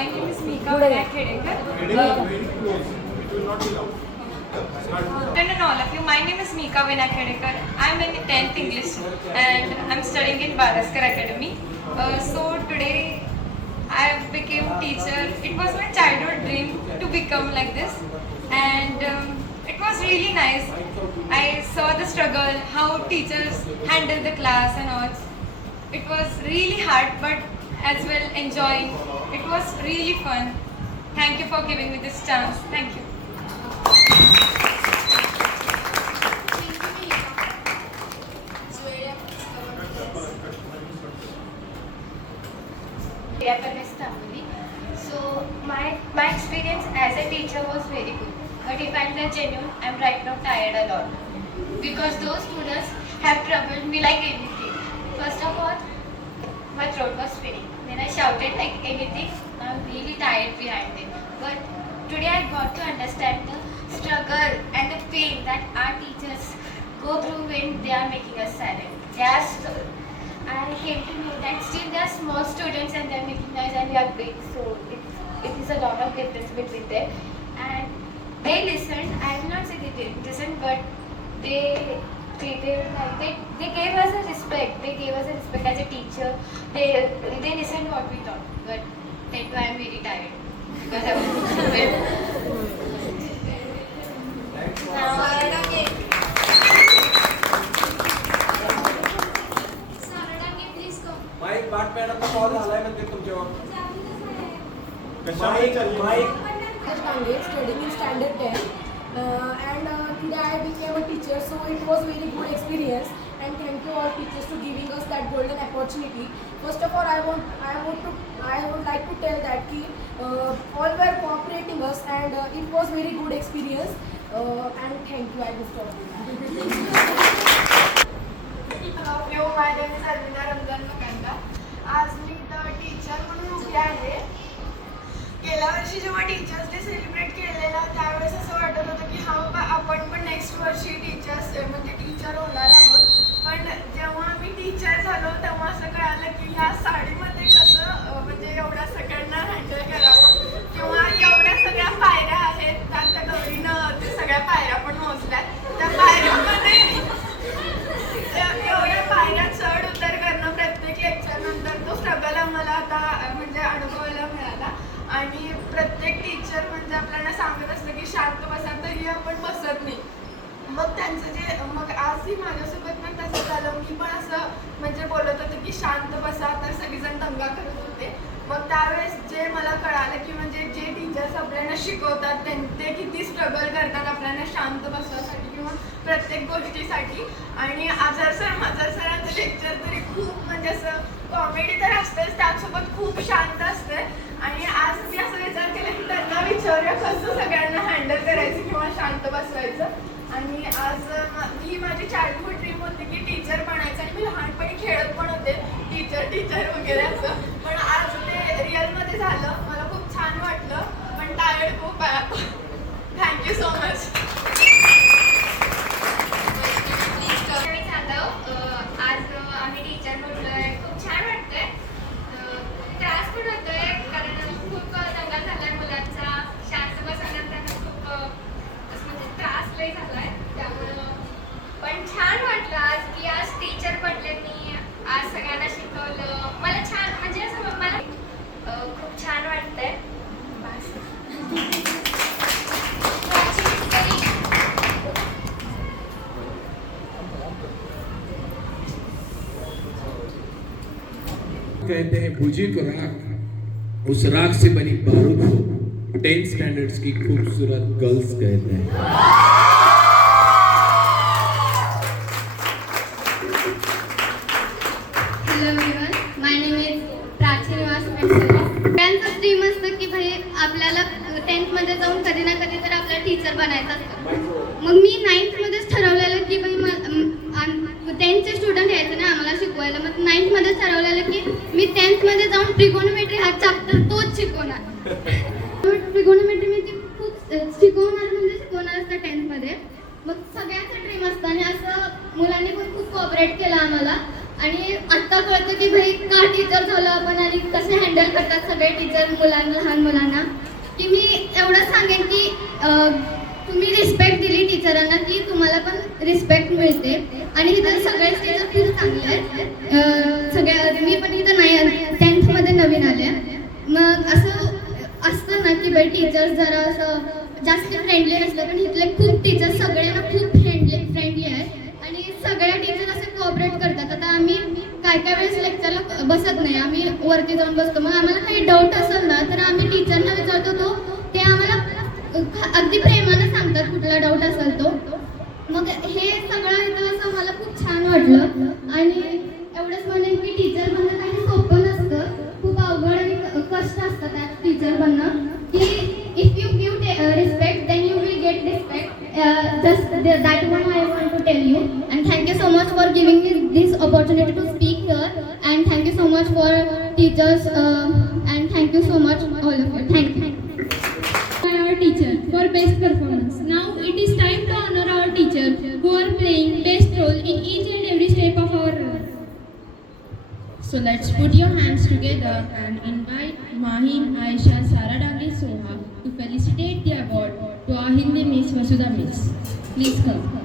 My name is Mika Vinayak Khedekar. Afternoon all of you. My name is Mika Vinayak Khedekar. I am in 10th English and I am studying in Baraskar Academy. So today I became teacher. It was my childhood dream to become like this, and it was really nice. I saw the struggle, how teachers handle the class and all. It was really hard, but as well enjoying. It was really fun. Thank you for giving me this chance. Thank you. So my experience as a teacher was very good. But if I'm not genuine, I'm right now tired a lot. Because those students have troubled me like anything. First of all, my throat was spinning. When I shouted like anything, I'm really tired behind it. But today I got to understand the struggle and the pain that our teachers go through when they are making us silent. I came to know that still they are small students and they are making noise and we are big, so it is a lot of difference between them. And they listened. I will not say they didn't listen, but they treated like they gave us a respect. They gave us a respect as a teacher. They listened what we thought. But that's why I'm very tired because I was माइक बाट मॅडमचा call झालाय म्हणते तुमच्यावर studying in standard 10 and today I became a teacher, so it was very good experience, and thank you all teachers to giving us that golden opportunity. First of all, I would like to tell that all were cooperating us, and it was very good experience, and thank you. I will stop. Hello, my name is Arvina Ramzan Makanda. आज मी teacher म्हणून उभी आहे. गेल्या वर्षी जेव्हा teachers day celebrate केलेला त्यावेळेस असं वाटत होतं की हा बाबा आपण पण नेक्स्ट वर्षी टीचर होणार आहोत. पण जेव्हा आम्ही टीचर झालो तेव्हा असं कळालं की ह्या साडीमध्ये कसं म्हणजे एवढ्या सगळ्यांना हँडल करावं, किंवा एवढ्या सगळ्या पायऱ्या आहेत. त्या गौरीनं ते सगळ्या पायऱ्या पण मोजल्यात. त्या पायऱ्यामध्ये एवढ्या पायऱ्या चढ उतर करणं प्रत्येक लेक्चर नंतर तो स्ट्रगल आम्हाला आता म्हणजे अनुभवायला मिळाला. आणि प्रत्येक टीचर म्हणजे आपल्याला सांगत असतं की शांत बसा, तरी आपण बसत नाही. मग मग आजही माझ्यासोबत पण तसं झालं. मी पण असं म्हणजे बोलत होते की शांत बसा, तर सगळीजण दंगा करत होते. मग त्यावेळेस जे मला कळालं की म्हणजे जे टीचर्स आपल्याला शिकवतात ते किती स्ट्रगल करतात आपल्याला शांत बसण्यासाठी किंवा प्रत्येक गोष्टीसाठी. आणि मजर सरांचं लेक्चर तरी खूप म्हणजे असं कॉमेडी तर असतेच, त्यासोबत खूप शांत असते. आणि आज मी असं विचार केला की त्यांना विचारूया कसं सगळ्यांना हँडल करायचं किंवा शांत बसवायचं. आणि आज ही माझी चाइल्डहुड ड्रीम होती की टीचर बनायचं, आणि मी लहानपणी खेळत पण होते टीचर वगैरे असं. पण आज ते रिअलमध्ये झालं. मला खूप छान वाटलं, पण टायर्ड खूप आहे. Thank you so much. आज आम्ही टीचर म्हटलोय, खूप छान वाटतंय. त्रास पण होतोय कारण खूप दंगा झालाय मुलांचा. शांत बसवण्यात त्यांना खूप म्हणजे त्रास लई झालाय. त्यामुळं पण छान वाटलं आज की आज टीचर बनले मी. आज सगळ्यांना शिकवलं. मला छान म्हणजे असं मला खूप छान वाटतंय. कहते हैं बुझी को राख, उस राख से बनी बारूद को 10th स्टैंडर्ड्स की खूबसूरत गर्ल्स कहते हैं. Hello everyone, my name is Prachi निवास मेडसेवा. त्यांचं ड्रीम असतं की भाई आपल्याला 10th मध्ये जाऊन कधी ना कधी तर आपल्याला टीचर बनायचं असतं. मग मी 9th मध्येच ठरवलेलं की भाई 10th स्टुडंट यायचं ना आम्हाला शिकवायला. मग 9th मध्येच ठरवलेलं की मी 10th मध्ये जाऊन ट्रिगोनोमेट्री हा चॅप्टर तोच शिकवणार. ट्रिगोनोमेट्री म्हणजे खूप शिकवणार असतं 10th मध्ये. मग सगळ्यांचं ड्रीम असतं आणि असं मुलांनी पण खूप कोऑपरेट केलं आम्हाला. आणि आत्ता आम्हाला कळतं की भाई का टीचर झालो आपण आणि कसे हँडल करतात सगळे टीचर मुलांना, लहान मुलांना. की मी एवढंच सांगेन की तुम्ही रिस्पेक्ट दिली टीचरांना की तुम्हाला पण रिस्पेक्ट मिळते. आणि इथं सगळेच टीचर खूप चांगले आहेत. सगळ्या मी पण इथं नाही 10th मध्ये नवीन आले. मग असं असतं ना की बाई टीचर्स जरा असं जास्त फ्रेंडली नसतं, पण इथले खूप टीचर सगळ्यांना खूप फ्रेंडली आहेत आणि सगळ्या टीचर असे कोऑपरेट करतात. आता आम्ही काय वेळेस लेक्चरला बसत नाही, आम्ही वरती जाऊन बसतो. मग आम्हाला काही डाऊट असेल ना तर आम्ही टीचरना विचारतो, ते आम्हाला अगदी प्रेमानं सांगतात कुठला डाऊट असेल तो. मग हे सगळं इथं असं मला खूप छान वाटलं. आणि एवढंच म्हणेन की टीचर बनणं काही सोपं नसतं, खूप अवघड आणि कष्ट असतात त्यात टीचर बनणं. की if you give respect then you will get respect. Just that one I want to tell you. And thank you so much for giving me this opportunity to speak here. And thank you so much for teachers. And thank you so much all of you. Thank you. Our teacher for best performance. Now it is time to honor our teacher who are playing best role in each and every step of our life. So let's put your hands together and invite Mahin, Aisha, Sara Dangi, Soha to felicitate the award to our Hindi Miss Vasudha Miss. Please come.